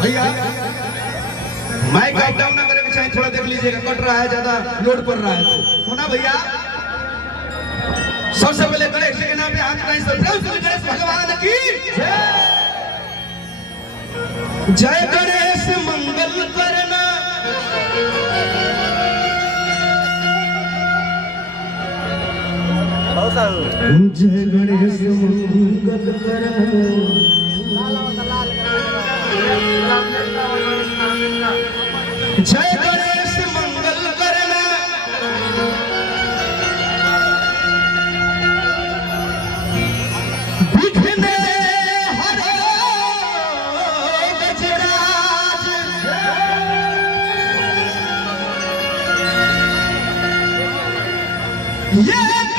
भैया mic up down ना करे, चाहे थोड़ा देख लीजिएगा, कट रहा है, ज्यादा लोड पड़ रहा है तो सुना भैया। सबसे पहले गणेश जी के नाम पे हाथ उठाएं, सब गणेश भगवान की जय। गणेश मंगल करना, जय गणेश मंगल करना, जय गणेश मंगल करना, विघ्न हरो गजराज,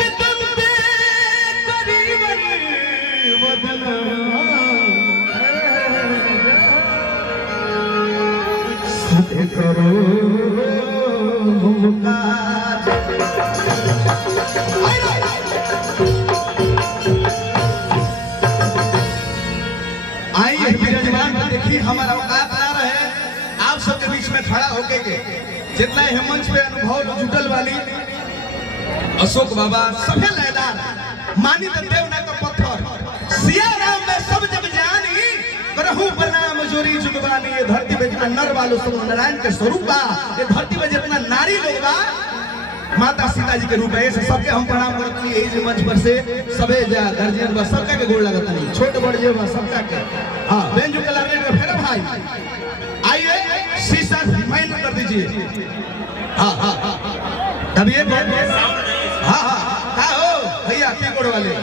एकदंते करीवन वदना, सत्य करो मुमताज। आइए विराजमान देखिए, हमारा औकात ना रहे आप सबके बीच में खड़ा होके के जितना ही मंच पे अनुभव जुटल वाली अशोक बाबा, सभे लयदार मानी तो देव ना तो पत्थर, सिया राम में सब जब जानी करहु प्रणाम जोरी जुगवानी। ये धरती पे जितना नर वालों सब नारायण के स्वरूप बा, ये धरती पे जितना नारी लोग बा माता सीता जी के रूप है। ऐसे सबके हम प्रणाम करते हैं इस मंच पर से, सबे जा गार्जियन बा सबका के गोड़ लगता नहीं, छोट बड़ जे बा सबका के। हां बेंजू क्लारनेट में फेरा भाई आइए शीशा माइंड कर दीजिए। हां हां तभी ये हां हां का हो भैया कीबोर्ड वाले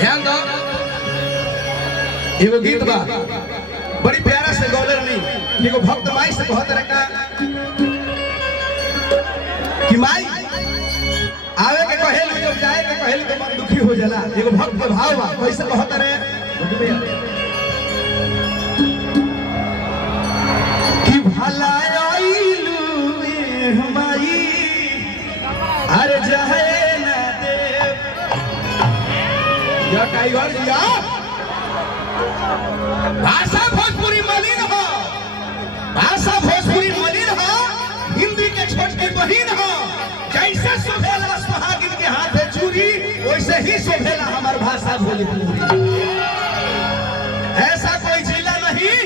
ध्यान दो। एगो गीत बा बड़ी प्यारा से गौलर नहीं, एगो भक्त माई से बहुत तरह का कि माई आवे के कहेलू, जब जाए के कहेलू तो मन दुखी हो जाला। एगो भक्त के भाव बा कैसे कहत रहे कि भला आइलू माई अरे जाए ना दे या टाइगर या भाषा भोजपुरी मलिन हो, भाषा भोजपुरी मलिन हो, हिंदी के छोटी बहिन हो। जैसे शोभेला सुहागिन के हाथे चूड़ी, वैसे ही शोभेला हमार भाषा भोजपुरी। ऐसा कोई जिला नहीं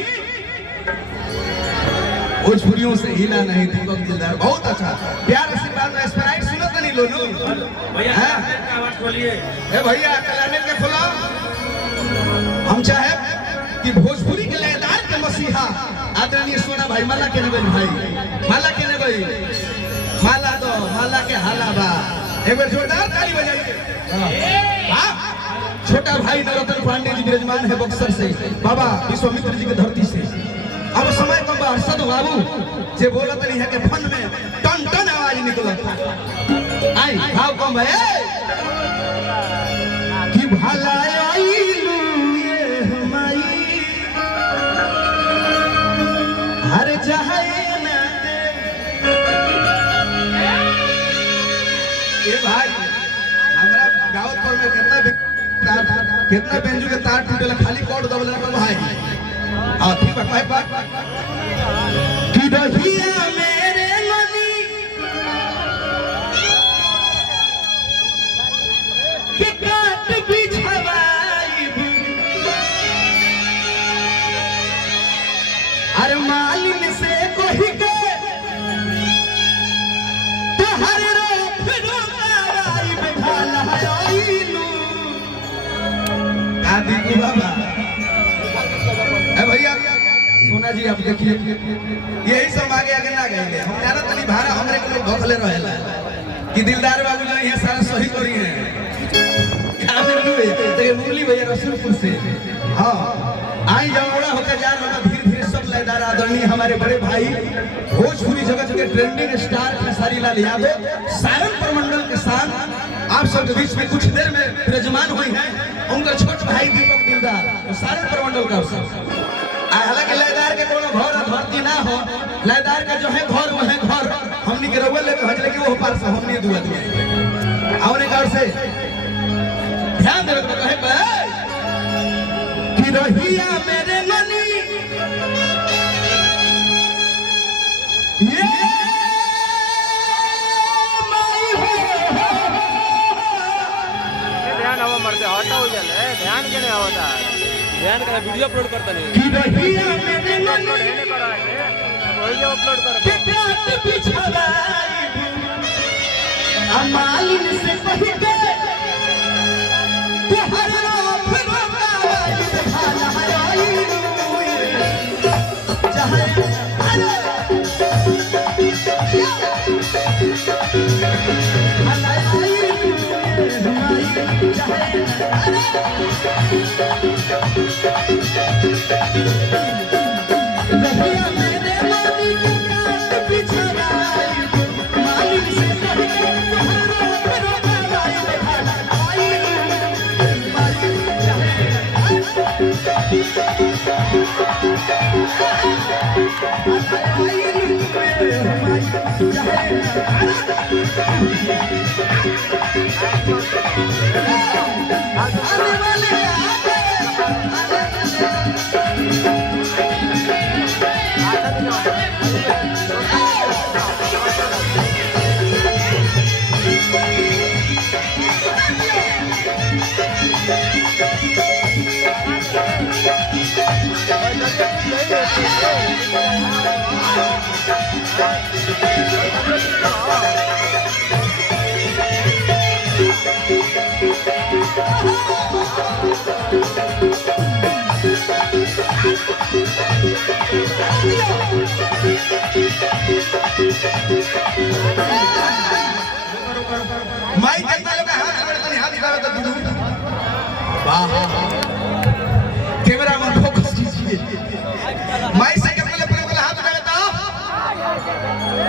भोजपुरियों से हिला नहीं। दीपक दिलदार बहुत अच्छा प्यार आशीर्वाद में स्प्राइट सुनो तो नहीं लोनू भैया खोलिए। ए भैया क्लारनेट के खोला। हम चाहे कि भोजपुरी के लयदार के मसीहा आदरणीय सोना भाई माला के ने भाई माला के ने भाई माला दो, माला के हाला बा एक बार जोरदार ताली बजाइए। हां छोटा भाई नरोत्तम पांडे जी विराजमान है बक्सर से, बाबा विश्वामित्र जी की धरती से। अब समय कब हर्षद बाबू जे बोलत नहीं है के फन में टन टन आवाज निकलता आई भाव कम है कि भला आइलू ये हमारी हर जाए ना दे। ये भाई हमरा गांव पर में कितना बेंजू के तार टूटेला, खाली कॉर्ड दबले ना भाई। हां ठीक है भाई कि रहिया मेरे नदी के काट बिछवाई, अरे मालिन से कोई के तो हर रोक रोकाई बेभाला आइलू आदि की बाबा। ए भैया सोना जी आप देखिए यही सब आगे आगे ना गए। हम जाना तनी भाड़ा हमरे के लोग भोखले रहेला कि दिलदार बाबू जो ये सारा सही करी है तो मुरली भैया रसूलपुर से। हां आई जमोड़ा होकर जा रहा, धीरे धीरे सब लयदार आदरणीय हमारे बड़े भाई भोजपुरी जगत के ट्रेंडिंग स्टार खेसारी लाल यादव सारण प्रमंडल के साथ आप सबके बीच में कुछ देर में विराजमान हुई हैं। उनका छोट भाई दीपक दिलदार सारण प्रमंडल का अवसर। हालांकि लयदार के कोनो घर धरती ना हो, लयदार का जो है घर वो है घर, हमनी के के रहुआ ले भजले के वो पार से हमने दुआ दिया और एक और से ध्यान दे रहे भाई कि रहिया मेरे मनी ये माई हो ध्यान हवा मरते हटा हो जाले ध्यान के नहीं होता ध्यान का वीडियो अपलोड करता नहीं कि रहिया मेरे अपलोड है नहीं करा है वही अपलोड कर के प्यार बिछड़ाई अमालिन से कही के तू हर रात रोकाई भाला आई चाहे अरे रहिया मेरे मानी के काट बिछड़ाई मालिक से कह के तुम्हारा रोकाई भाला आई मालिक चाहे माई कितना लोग हाथ जोड़ते हैं हाथ दिखावे तो दूर वाह कैमरा में फोकस कीजिए माई से कितना लोग पहले हाथ उठावे तो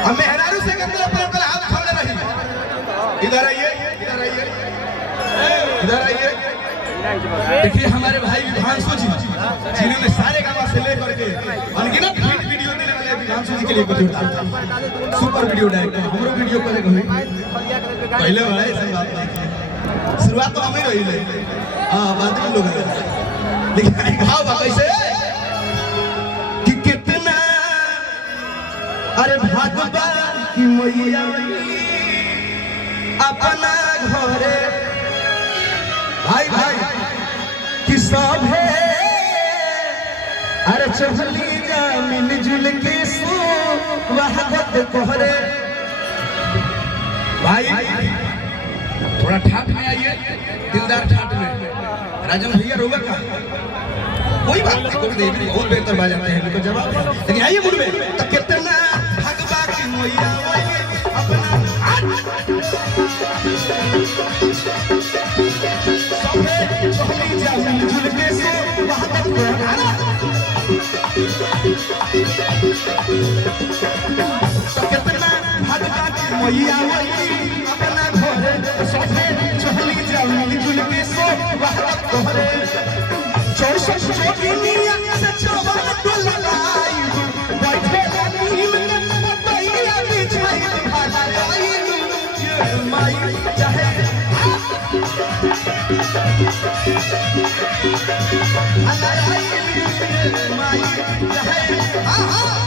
हम मेहरारू से कितना लोग पहले हाथ उठाने रही इधर आइए इधर आइए इधर आइए देखिए हमारे भाई विधानसभा जी जिन्होंने सारे गांव से लेकर के अनगिनत हिट वीडियो देने वाले विधानसभा जी के लिए कुछ सुपर वीडियो डायरेक्टर हमरो वीडियो करे हुए पहले वाला ऐसा बात नहीं शुरुआत तो हमें रही है हां बाद में लोग हैं लेकिन भाव कैसे कि कितना अरे भागवा की मैया अपना घरे भाई भाई कि सब है अरे चहली जा मिलजुल के सो वहागत कोहरे भाई थोड़ा ठाट में आइए दिलदार ठाट में राजन भैया रोगा का कोई बात नहीं कोई देख बहुत बेहतर बजाते हैं तो जवाब लेकिन आइए मुड़ में तो कितना भगवा की मैया अपना चहली जा मिलजुल के सो वहागत कोहरे कितना भगवा की मैया अपना घरे सबे चहली जा मिलजुल के सो वहागत कोहरे 64 जोगिनिया से चवन तो लगाई बैठे नीम के पतैया बिछाई भाला आई माई चाहे भाला आई माई चाहे हां हां